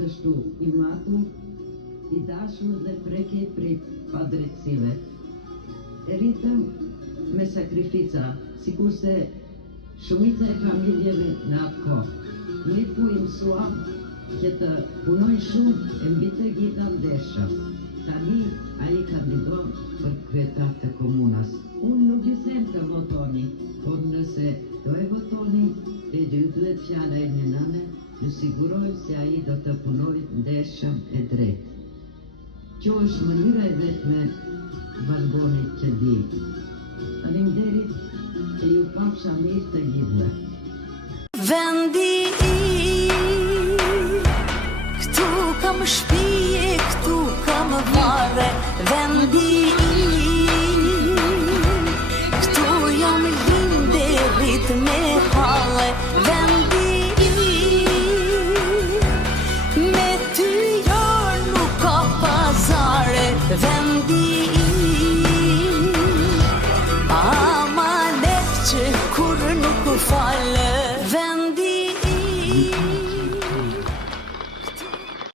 kështu I matur, I dashur dhe preke prej padrejtësive. E rritëm me sakrifica, sikurse shumica e familjeve në atë kohë. Mirë I mësuam që të punoj shumë e mbi të gjitha ndeshja. Tani ai kandidon për kryetar të komunës. Unë nuk ju them të votoni, por nëse do e votoni, e ju duhet fjala e një nëne, ju siguroj se ai do të punojë ndeshjen e drejtë. Kjo është mënyra e vetme Balbonit që di. Faleminderit që ju pafsha mirë të gjithëve. Vendi I, këtu kam shpi